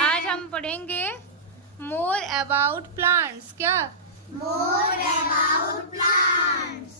आज हम पढ़ेंगे मोर अबाउट प्लांट्स। क्या? More about plants.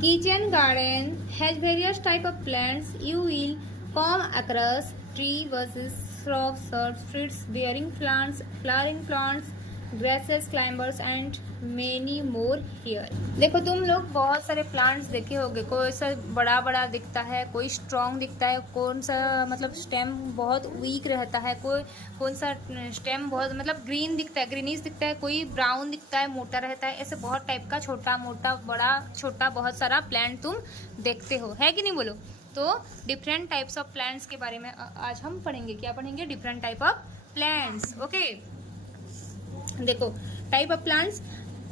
Kitchen garden has various type of plants. You will come across tree versus shrubs, fruits bearing plants, flowering plants, grasses, climbers and many more here। देखो तुम लोग बहुत सारे plants देखे होंगे। कोई सा बड़ा बड़ा दिखता है, कोई स्ट्रॉन्ग दिखता है, कौन सा मतलब स्टेम बहुत वीक रहता है, कौन सा स्टेम बहुत मतलब ग्रीन दिखता है, ग्रीनिश दिखता है, कोई ब्राउन दिखता है, मोटा रहता है। ऐसे बहुत टाइप का छोटा मोटा बड़ा छोटा बहुत सारा प्लांट तुम देखते हो, है कि नहीं बोलो। तो डिफरेंट टाइप्स ऑफ प्लांट्स के बारे में आज हम पढ़ेंगे। क्या पढ़ेंगे? Different type of plants. Okay, देखो type of plants.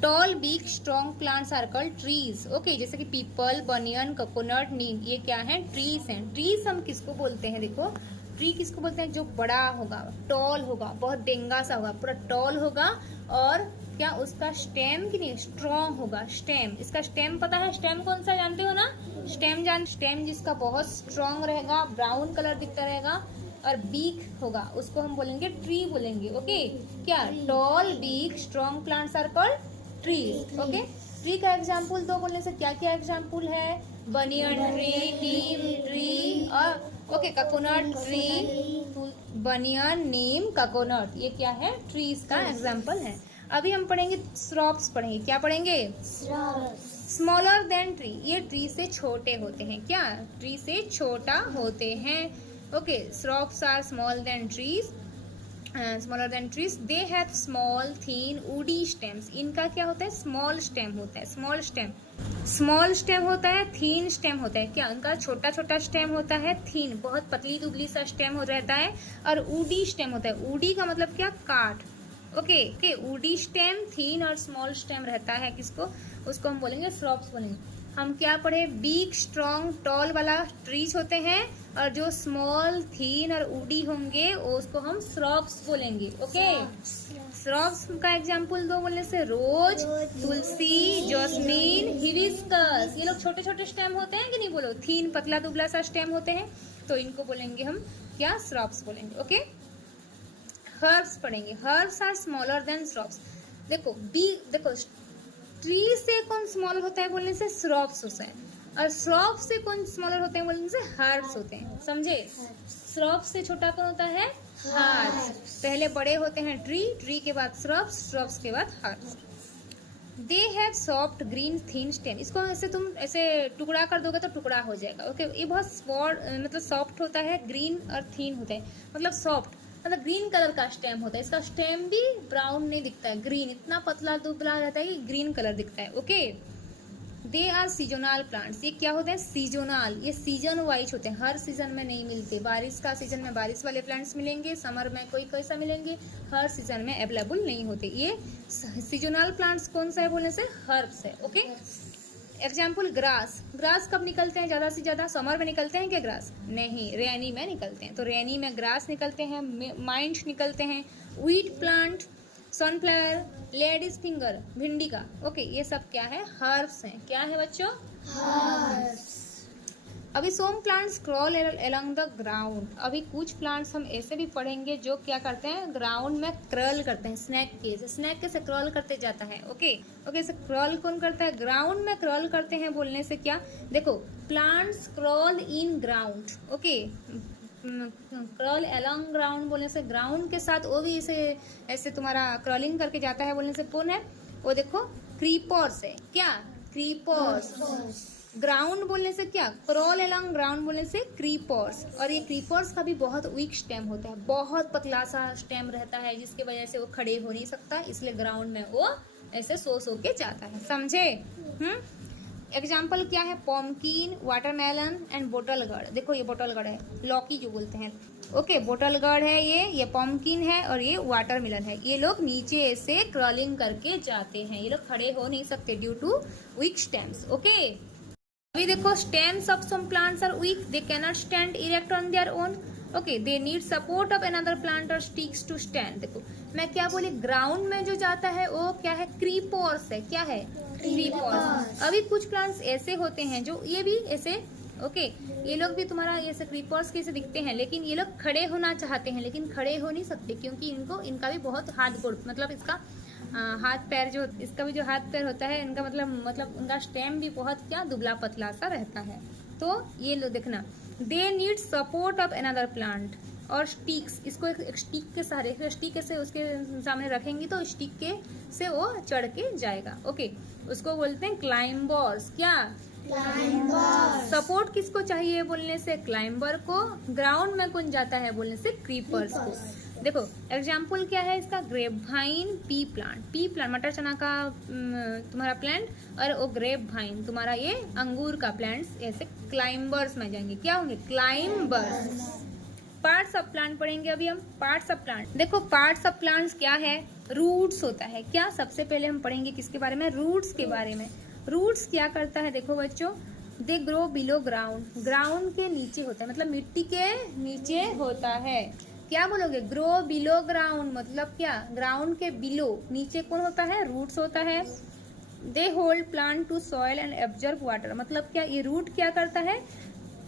Tall big strong plants are called trees. Okay, जैसे कि पीपल, बनियन, कोकोनट, नीम, ये क्या है? ट्रीज हैं। ट्रीज हम किसको बोलते हैं? देखो ट्री किसको बोलते हैं? जो बड़ा होगा, टॉल होगा, बहुत डेंगा सा होगा, पूरा टॉल होगा, और क्या उसका स्टेम की नहीं स्ट्रॉन्ग होगा। स्टेम, इसका स्टेम पता है? स्टेम कौन सा जानते हो ना? स्टेम जिसका बहुत स्ट्रॉन्ग रहेगा, ब्राउन कलर दिखता रहेगा और बीक होगा, उसको हम बोलेंगे ट्री बोलेंगे। ओके, क्या? Tall big strong plants are called trees. Okay, tree का एग्जाम्पल दो बोलने से क्या क्या एग्जाम्पल है? बनियन ट्री, नीम ट्री और okay coconut tree, banyan, neem, coconut, ये क्या है? ट्रीज का एग्जाम्पल है। अभी हम पढ़ेंगे श्रब्स पढ़ेंगे। क्या पढ़ेंगे? स्मॉलर देन ट्री, ये ट्री से छोटे होते हैं। क्या? ट्री से छोटा होते हैं। Okay, shrubs are small than trees, smaller than trees. They have small thin woody stems. इनका क्या होता है? स्मॉल स्टेम होता है। स्मॉल स्टेम होता है, थीन स्टेम होता है। क्या? उनका छोटा छोटा स्टेम होता है, थीन बहुत पतली दुबली सा स्टेम हो रहता है, और वुडी स्टेम होता है। वुडी का मतलब क्या? काठ। ओके, वुडी स्टेम, थीन और स्मॉल स्टेम रहता है। किसको? उसको हम बोलेंगे श्रब्स बोलेंगे। हम क्या पढ़े? बिग स्ट्रॉन्ग टॉल वाला ट्रीज होते हैं, और जो स्मॉल थीन और वुडी होंगे उसको हम श्रब्स बोलेंगे। ओके, श्रब्स का एग्जाम्पल दो बोलने से रोज, तुलसी, जॉस्मीन, हिबिस्कस। ये लोग छोटे छोटे स्टेम होते हैं कि नहीं बोलो? थीन पतला दुबला सा स्टेम होते हैं, तो इनको बोलेंगे हम क्या? श्रब्स बोलेंगे। ओके, हर्ब्स पढ़ेंगे। Herbs are smaller than shrubs. देखो ट्री से कौन स्मॉलर होता है बोलने से? श्रब्स होता है, और श्रब से कौन स्मॉलर होते हैं बोलने से? हर्ब्स होते हैं। समझे? श्रब से छोटा कौन होता है? हर्ब्स। पहले बड़े होते हैं ट्री के बाद श्रब्स के बाद herbs. They have soft green thin stem. इसको ऐसे तुम ऐसे टुकड़ा कर दोगे तो टुकड़ा हो जाएगा। ओके, ये बहुत मतलब सॉफ्ट होता है, ग्रीन और थीन होता है, मतलब सॉफ्ट मतलब ग्रीन कलर का स्टेम होता है। इसका स्टेम भी ब्राउन नहीं दिखता है, ग्रीन, इतना पतला दुबला रहता है कि ग्रीन कलर दिखता है। Okay, they are seasonal plants. ये क्या होते हैं? सीजनल, ये सीजन वाइज होते हैं, हर सीजन में नहीं मिलते। बारिश का सीजन में बारिश वाले प्लांट्स मिलेंगे, समर में कोई कैसा मिलेंगे, हर सीजन में अवेलेबल नहीं होते। ये सीजनल प्लांट्स कौन सा है बोलने से? हर्ब्स है। ओके, एग्जाम्पल ग्रास कब निकलते हैं ज़्यादा से ज़्यादा? समर में निकलते हैं क्या ग्रास? नहीं, रेनी में निकलते हैं। तो रेनी में ग्रास निकलते हैं, माइंट निकलते हैं, wheat plant, sunflower, ladies finger, भिंडी का। ओके, ये सब क्या है? हर्ब्स हैं। क्या है बच्चों? Herbs. अभी some plants crawl along the ground. अभी कुछ प्लांट्स हम ऐसे भी पढ़ेंगे जो क्या करते हैं? ग्राउंड में क्रॉल करते हैं, स्नैक के से क्रॉल करते जाता है। ओके, से क्रॉल कौन करता है? ग्राउंड में क्रॉल करते हैं बोलने से क्या? देखो, plants crawl in ground. Okay, crawl along ground बोलने से ग्राउंड के साथ वो भी ऐसे तुम्हारा क्रॉलिंग करके जाता है बोलने से कौन है? वो देखो क्रीपर्स है। क्या? क्रीपर्स। ग्राउंड बोलने से क्या? क्रॉल अलोंग ग्राउंड बोलने से क्रीपर्स। और ये क्रीपर्स का भी बहुत वीक स्टेम होता है, बहुत पतला सा स्टेम रहता है, जिसकी वजह से वो खड़े हो नहीं सकता, इसलिए ग्राउंड में वो ऐसे सो के जाता है। समझे? एग्जाम्पल क्या है? पॉम्किन, वाटरमेलन एंड बोटल गढ़। देखो ये बोटल गढ़ है, लौकी जो बोलते हैं। ओके, बोटल गढ़ है, ये पॉम्किन है, और ये वाटरमेलन है। ये लोग नीचे ऐसे क्रॉलिंग करके जाते हैं, ये लोग खड़े हो नहीं सकते due to weak stems. Okay, अभी देखो stems of some plants are weak, they can not stand erect on their own. Okay, they need support of another plant और स्टिक्स टू स्टैंड। देखो मैं क्या बोली, ग्राउंड में जो जाता है वो क्या है? क्रीपर्स है। क्या है? क्रीपर्स। अभी कुछ प्लांट्स ऐसे होते हैं जो ये भी ऐसे ओके, ये लोग भी तुम्हारा ऐसे क्रीपर्स के से दिखते हैं, लेकिन ये लोग खड़े होना चाहते हैं लेकिन खड़े हो नहीं सकते, क्योंकि इनका भी बहुत हाथ गोड़, मतलब इसका हाथ पैर जो, इसका भी जो हाथ पैर होता है इनका, मतलब उनका स्टेम भी बहुत क्या दुबला पतला सा रहता है। तो ये लो देखना, दे need support of another plant और स्टिक्स, इसको एक स्टिक के सहारे, स्टिक से उसके सामने रखेंगी तो स्टिक के से वो चढ़ के जाएगा। ओके, उसको बोलते हैं क्लाइंबर्स। क्या? क्लाइंबर्स। सपोर्ट किसको चाहिए बोलने से? क्लाइंबर को। ग्राउंड में कौन जाता है बोलने से? क्रीपर्स को। देखो एग्जाम्पल क्या है इसका? Grape vine, pea plant. Pea plant मटर चना का तुम्हारा प्लांट, और वो ग्रेप वाइन तुम्हारा ये अंगूर का प्लांट, ऐसे क्लाइंबर्स में जाएंगे। क्या होंगे? क्लाइंबर्स। पार्ट्स ऑफ प्लांट पढ़ेंगे अभी हम। पार्ट्स ऑफ प्लांट, देखो पार्ट्स ऑफ प्लांट्स क्या है? रूट्स होता है। क्या? सबसे पहले हम पढ़ेंगे किसके बारे में? रूट्स के बारे में। रूट्स क्या करता है? देखो बच्चों, they grow below ground, ground के नीचे होता है, मतलब मिट्टी के नीचे होता है। क्या बोलोगे? ग्रो बिलो ग्राउंड मतलब क्या? ग्राउंड के बिलो, नीचे कौन होता है? रूट्स होता है। They hold plant to soil and absorb water, मतलब क्या? ये रूट क्या करता है?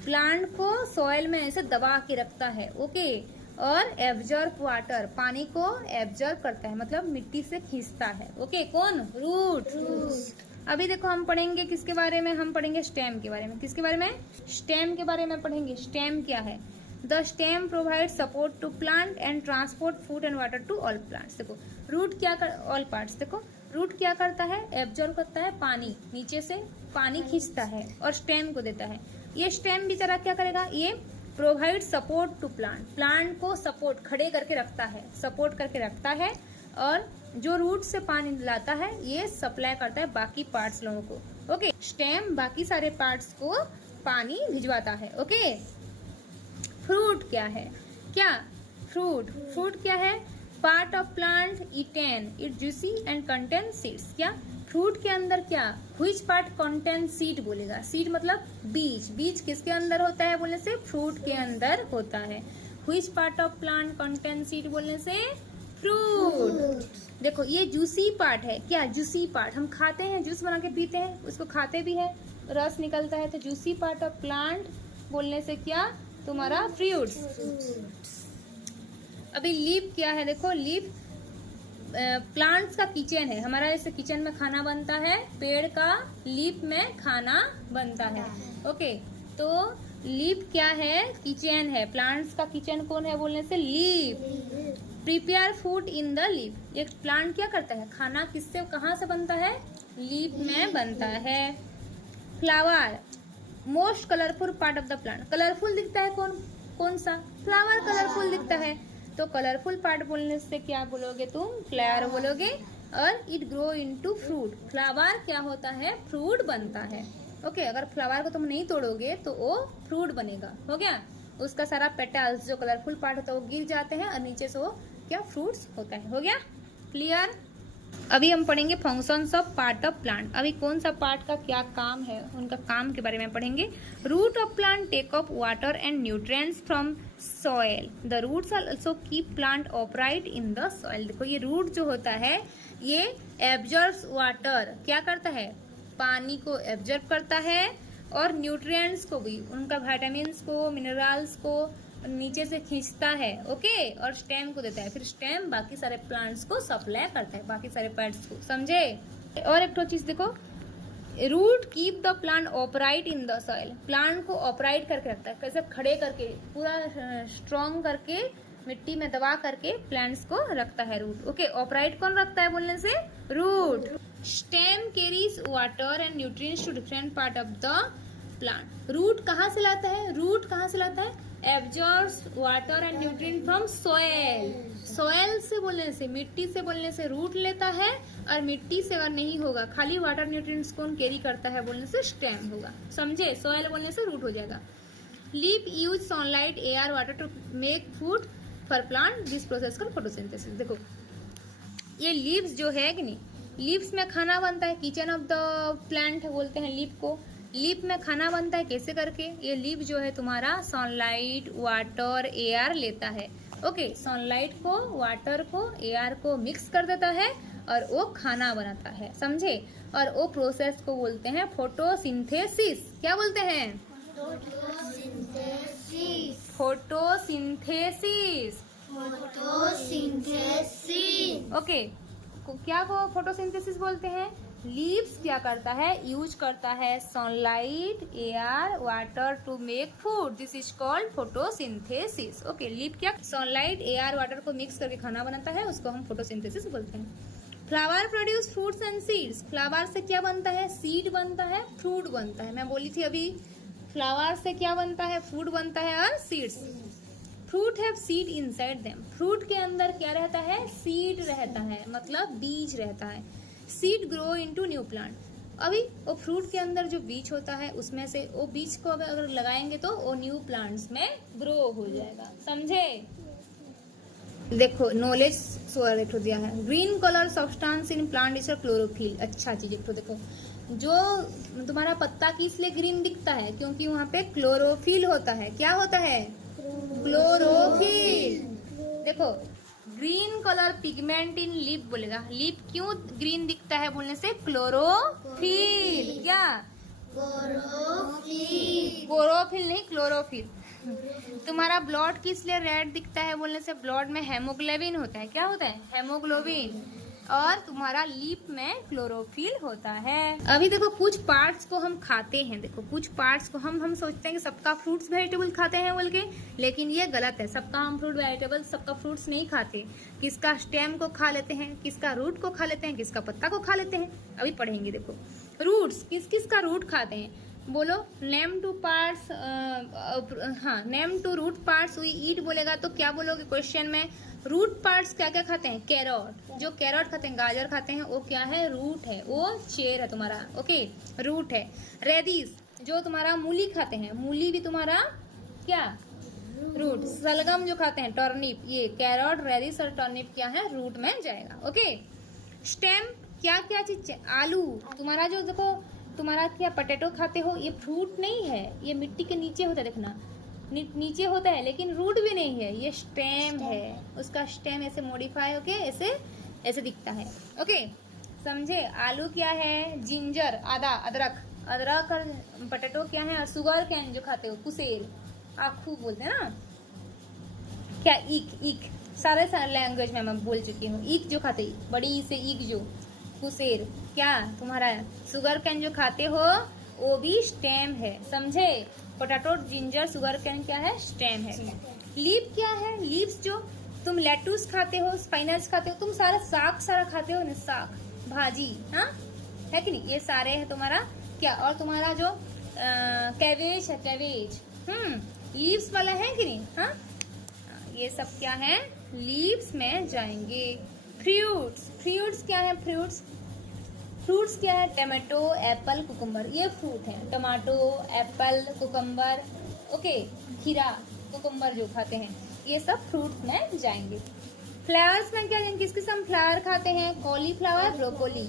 प्लांट को सॉइल में ऐसे दबा के रखता है। ओके, और एब्जॉर्ब वाटर, पानी को एब्जॉर्ब करता है, मतलब मिट्टी से खींचता है। ओके, कौन? रूट। अभी देखो हम पढ़ेंगे किसके बारे में? हम पढ़ेंगे स्टेम के बारे में। किसके बारे में? स्टेम के बारे में पढ़ेंगे। स्टेम क्या है? The stem provide support to plant and transport food and water to all plants. देखो रूट क्या कर, ऑल पार्ट्स, देखो रूट क्या करता है? एब्जॉर्ब करता है पानी, नीचे से पानी खींचता है और स्टेम को देता है। ये स्टेम भी तरह क्या करेगा? ये provide support to plant, plant को सपोर्ट, खड़े करके रखता है, सपोर्ट करके रखता है, और जो रूट से पानी लाता है ये सप्लाई करता है बाकी पार्ट्स लोगों को। ओके, स्टेम बाकी सारे पार्ट्स को पानी भिजवाता है। ओके, फ्रूट क्या है? क्या? फ्रूट, फ्रूट क्या है? Part of plant eaten, it juicy and contain seeds. क्या? फ्रूट के अंदर क्या? व्हिच पार्ट कंटेन सीड बोलेगा? सीड मतलब बीज। बीज किसके अंदर होता है बोलने से? फ्रूट के अंदर होता है। Which part of plant contain seed बोलने से? फ्रूट। देखो ये जूसी पार्ट है। क्या? जूसी पार्ट, हम खाते हैं, जूस बना के पीते हैं, उसको खाते भी है, रस निकलता है, तो जूसी पार्ट ऑफ प्लांट बोलने से क्या? तुम्हारा फ्रूट्स। अभी लीफ क्या है? देखो लीफ प्लांट्स का किचन है, हमारा जैसे किचन में खाना बनता है, पेड़ का लीफ में खाना बनता है। ओके, तो लीफ क्या है? किचन है। प्लांट्स का किचन कौन है बोलने से? Leaf. Prepare food in the leaf, एक प्लांट क्या करता है? खाना किससे, कहाँ से बनता है? लीफ में बनता है। Flower, most colourful part of the plant, colourful दिखता है कौन कौन सा? फ्लावर कलरफुल दिखता है, तो कलरफुल पार्ट बोलने से क्या बोलोगे तुम? फ्लावर बोलोगे। और it grow into fruit, flower क्या होता है? फ्रूट बनता है। ओके, अगर फ्लावर को तुम नहीं तोड़ोगे तो वो फ्रूट बनेगा। हो गया? उसका सारा पेटल्स जो कलरफुल पार्ट होता है वो गिर जाते हैं और नीचे से वो क्या? फ्रूट्स होता है। हो गया? क्लियर? अभी हम पढ़ेंगे functions of part of plant. अभी कौन सा पार्ट का क्या काम है, उनका काम के बारे में पढ़ेंगे। Root of plant take up water and nutrients from soil, the roots also keep plant upright in the soil. देखो ये रूट जो होता है ये एब्जॉर्ब्स वाटर, क्या करता है? पानी को एब्जॉर्ब करता है, और न्यूट्रिएंट्स को भी, उनका विटामिन्स को, मिनरल्स को नीचे से खींचता है। ओके, और स्टेम को देता है, फिर स्टेम बाकी सारे प्लांट्स को सप्लाई करता है, बाकी सारे पार्ट्स को। समझे? और एक तो चीज देखो, root keep the plant upright in the soil, plant को ऑपराइट करके रखता है, कैसे? खड़े करके, पूरा स्ट्रॉन्ग करके, मिट्टी में दबा करके प्लांट्स को रखता है रूट। ओके, ऑपराइट कौन रखता है बोलने से? Root. Stem carries water and nutrients to different part of the plant. Root कहाँ से लाता है? रूट कहाँ से लाता है? Absorbs water and nutrient from soil, soil से बोलने से, मिट्टी से बोलने से रूट लेता है, और मिट्टी से अगर नहीं होगा, खाली वाटर न्यूट्रिएंट्स कौन कैरी करता है बोलने से? स्टेम होगा। समझे? सॉइल बोलने से रूट हो जाएगा। Leaf use sunlight, air, water to make food for plant, this process called photosynthesis. देखो ये लीव्स जो है कि नहीं, लीव्स में खाना बनता है, किचन ऑफ द प्लांट बोलते हैं लीफ को। लीफ में खाना बनता है कैसे करके? ये लीफ जो है तुम्हारा सनलाइट, वाटर, एयर लेता है। ओके, सनलाइट को, वाटर को, एयर को मिक्स कर देता है और वो खाना बनाता है। समझे? और वो प्रोसेस को बोलते हैं फोटोसिंथेसिस। क्या बोलते हैं? Photosynthesis. फोटोसिंथेसिस। Photosynthesis. ओके, क्या को फोटोसिंथेसिस बोलते हैं? लीव्स क्या करता है? यूज करता है sunlight, air, water to make food. This is called photosynthesis. Okay, leaf क्या सनलाइट, एयर, वाटर को मिक्स करके खाना बनाता है, उसको हम फोटोसिंथेसिस बोलते हैं। Flower produce fruits and seeds. Flower से क्या बनता है? सीड बनता है, फ्रूट बनता है। मैं बोली थी अभी, फ्लावर से क्या बनता है? फ्रूट बनता है और seeds. Fruit have seed inside them. Fruit के अंदर क्या रहता है? सीड रहता है, मतलब बीज रहता है। Seed grow into new plant. अभी वो फ्रूट के अंदर जो बीज होता है, उसमें से वो बीज को अगर लगाएंगे तो वो न्यू प्लांट्स में ग्रो हो जाएगा। समझे? देखो, नॉलेज सोलर एक दिया है। Green colour substance in plant is chlorophyll. अच्छा चीज एक तो देखो, जो तुम्हारा पत्ता किस लिए ग्रीन दिखता है? क्योंकि वहाँ पे क्लोरोफिल होता है। क्या होता है? क्लोरोफिल। देखो, ग्रीन कलर पिगमेंट इन लीफ बोलेगा। लीफ क्यों ग्रीन दिखता है बोलने से? क्लोरोफिल। क्या? क्लोरोफिल नहीं, क्लोरोफिल। तुम्हारा ब्लड किस लिए रेड दिखता है बोलने से? ब्लड में हेमोग्लोबिन होता है। क्या होता है? हेमोग्लोबिन। और तुम्हारा लीफ में क्लोरोफिल होता है। अभी देखो, कुछ पार्ट्स को हम खाते हैं। देखो, कुछ पार्ट्स को हम सोचते हैं कि सबका फ्रूट्स वेजिटेबल खाते हैं बोल के, लेकिन ये गलत है। सबका हम फ्रूट वेजिटेबल, सबका फ्रूट्स नहीं खाते। किसका स्टेम को खा लेते हैं, किसका रूट को खा लेते हैं, किसका पत्ता को खा लेते हैं। अभी पढ़ेंगे। देखो, रूट्स, किस किस का रूट खाते हैं बोलो? नेम टू पार्ट्स, हाँ, name two root parts we eat बोलेगा तो क्या बोलोगे क्वेश्चन में? रूट पार्ट्स क्या क्या खाते हैं? कैरोट। जो कैरोट खाते हैं, गाजर खाते हैं, वो क्या है? रूट है, वो चेर है तुम्हारा। ओके, रूट है। रेडिश, जो तुम्हारा मूली खाते हैं, मूली भी तुम्हारा क्या? रूट। सलगम जो खाते हैं, टर्निप, ये कैरोट, रेडिश और टर्निप क्या है? रूट में जाएगा। ओके, स्टेम क्या क्या चीज? आलू, तुम्हारा जो देखो, तुम्हारा क्या पोटैटो खाते हो, ये फ्रूट नहीं है, ये मिट्टी के नीचे होता है। देखना, नीचे होता है, लेकिन रूट भी नहीं है, ये स्टेम है। उसका स्टेम ऐसे मॉडिफाई होके ऐसे ऐसे दिखता है। ओके, समझे? आलू क्या है? जिंजर, आदा, अदरक। अदरक और पोटैटो क्या है? और शुगर कैन जो खाते हो, कुसेर, आखू बोलते हैं ना। क्या? ईक। ईक सारे लैंग्वेज में मैं बोल चुकी हूँ। ईक जो खाते, बड़ी से ईक जो, कुसेर क्या तुम्हारा? शुगर कैन जो खाते हो, वो भी स्टेम है। समझे? पोटैटो, जिंजर, शुगर कैन क्या है? स्टेम है। लीफ क्या है? लीव्स जो तुम लेटूस खाते हो, स्पाइनच खाते हो, तुम सारा साग सारा खाते हो ना, साग, भाजी, हाँ है कि नहीं? ये सारे है तुम्हारा क्या? और तुम्हारा जो कैबेज है, कैबेज लीव्स वाला है कि नहीं? हाँ, ये सब क्या है? लीव्स में जाएंगे। फ्रूट्स, फ्रूट्स क्या है? फ्रूट्स, फ्रूट्स क्या है? टमाटो, एप्पल, कुकुम्बर, ये फ्रूट है। टमाटो, एप्पल, कुकुम्बर, ओके, खीरा, कुकुम्बर जो खाते हैं, ये सब फ्रूट्स में जाएंगे। फ्लावर्स में क्या? किस किस्म फ्लावर खाते हैं? कॉलीफ्लावर, ब्रोकोली,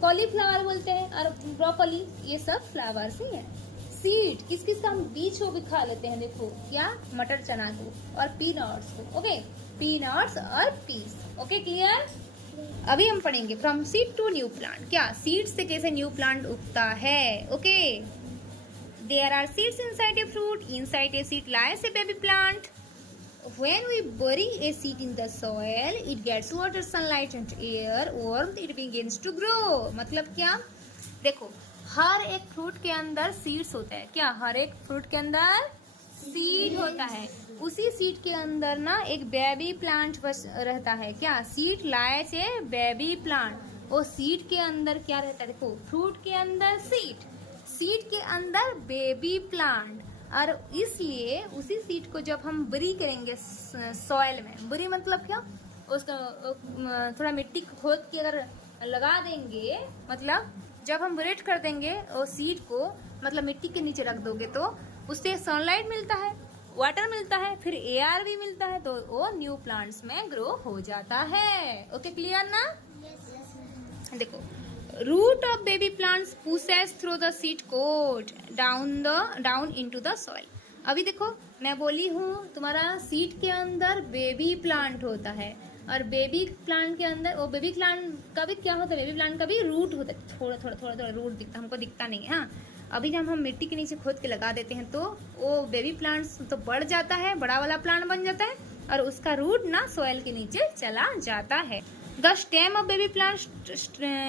कॉलीफ्लावर बोलते हैं, और ब्रोकोली, ये सब फ्लावर्स ही है। सीड, किस किस का हम बीज को भी खा लेते हैं। देखो, क्या? मटर चना को और पीनट्स को। ओके, पीनट्स और पीस। Okay, clear? अभी हम पढ़ेंगे from seed to new plant. क्या? सीड से कैसे न्यू प्लांट उगता है। Okay, there are seeds inside a fruit, inside a seed lies a baby plant. When we bury a seed in the soil, it gets water, sunlight and air, warmth, it begins to grow. मतलब क्या? देखो, हर एक fruit के अंदर seeds होता है। क्या? हर एक फ्रूट के अंदर सीड होता है। उसी सीड के अंदर ना एक बेबी प्लांट बस रहता है। क्या? Seed lies a baby plant. वो सीड के अंदर क्या रहता है? देखो, फ्रूट के अंदर सीड, सीड के अंदर बेबी प्लांट, और इसलिए उसी सीड को जब हम बरी करेंगे सॉइल में, बरी मतलब क्या? उसका थोड़ा मिट्टी खोद के अगर लगा देंगे, मतलब जब हम ब्रेड कर देंगे वो सीड को, मतलब मिट्टी के नीचे रख दोगे, तो उससे सनलाइट मिलता है, वाटर मिलता है, फिर एयर भी मिलता है, तो वो न्यू प्लांट्स में ग्रो हो जाता है। ओके, क्लियर ना? देखो, root of baby plants pushes through the seed coat down into the soil. अभी देखो, मैं बोली हूँ तुम्हारा सीड के अंदर बेबी प्लांट होता है, और बेबी प्लांट के अंदर वो बेबी प्लांट का भी क्या होता है? बेबी प्लांट का भी रूट होता है। थोड़ा थोड़ा थोड़ा थोड़ा रूट दिखता, हमको दिखता नहीं है। हाँ, अभी जब हम मिट्टी के नीचे खोद के लगा देते हैं तो वो बेबी प्लांट्स तो बढ़ जाता है, बड़ा वाला प्लांट बन जाता है और उसका रूट ना सॉइल के नीचे चला जाता है। The stem of baby plant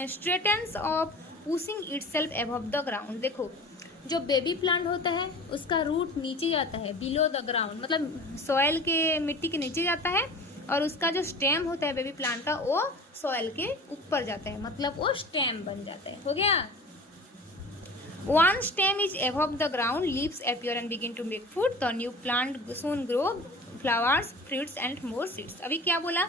straightens of pushing itself above the ground. देखो जो बेबी प्लांट होता है उसका रूट नीचे जाता है, बिलो द ग्राउंड, मतलब सॉइल के मिट्टी के नीचे जाता है, और उसका जो स्टेम होता है बेबी प्लांट का वो सॉइल के ऊपर जाता है, मतलब वो स्टेम बन जाता है। हो गया। One stem is above the ground, leaves appear and begin to make food, the new plant soon grow flowers, fruits and more seeds। अभी क्या बोला,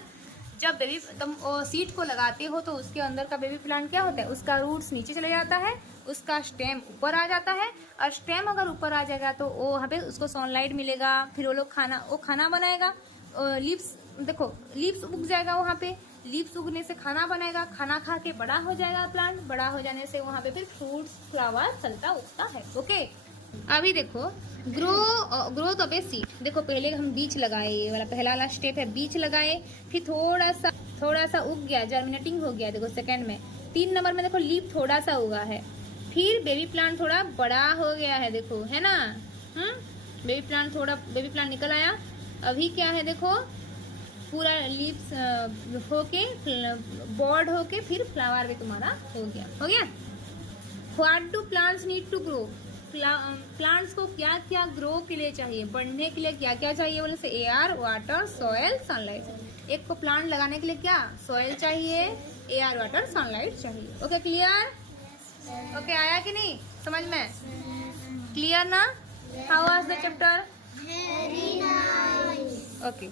जब बेबी तुम सीड को लगाते हो तो उसके अंदर का बेबी प्लांट क्या होता है, उसका रूट्स नीचे चले जाता है, उसका स्टेम ऊपर आ जाता है, और स्टेम अगर ऊपर आ जाएगा तो वो वहाँ पे उसको सनलाइट मिलेगा, फिर वो लोग खाना बनाएगा। लीव्स देखो लीव्स उग जाएगा, वहाँ पे लीव्स उगने से खाना बनेगा, खाना खा के बड़ा हो जाएगा प्लांट, बड़ा हो जाने से वहाँ पे फिर फ्रूट्स फ्लावर फलता उगता है। ओके। अभी देखो ग्रोथ ऑफ ए सीड। देखो पहले हम बीज लगाए, ये वाला पहला वाला स्टेप है, बीज लगाए, फिर थोड़ा सा उग गया, जर्मिनेटिंग हो गया। देखो सेकंड में 3 नंबर में देखो लीफ थोड़ा सा उगा है, फिर बेबी प्लांट थोड़ा बड़ा हो गया है, देखो है ना। बेबी प्लांट निकल आया। अभी क्या है देखो, पूरा लीव्स होके बॉर्ड होके फिर फ्लावर भी तुम्हारा हो गया। What do plants need to grow. Plants को क्या क्या ग्रो के लिए चाहिए, बढ़ने के लिए क्या क्या चाहिए बोले से एयर, वाटर, सॉइल, सनलाइट। एक को प्लांट लगाने के लिए क्या सॉइल चाहिए, एयर, वाटर, सनलाइट चाहिए। Okay clear. ओके आया कि नहीं समझ में, क्लियर ना। How was the chapter. Very nice. Okay.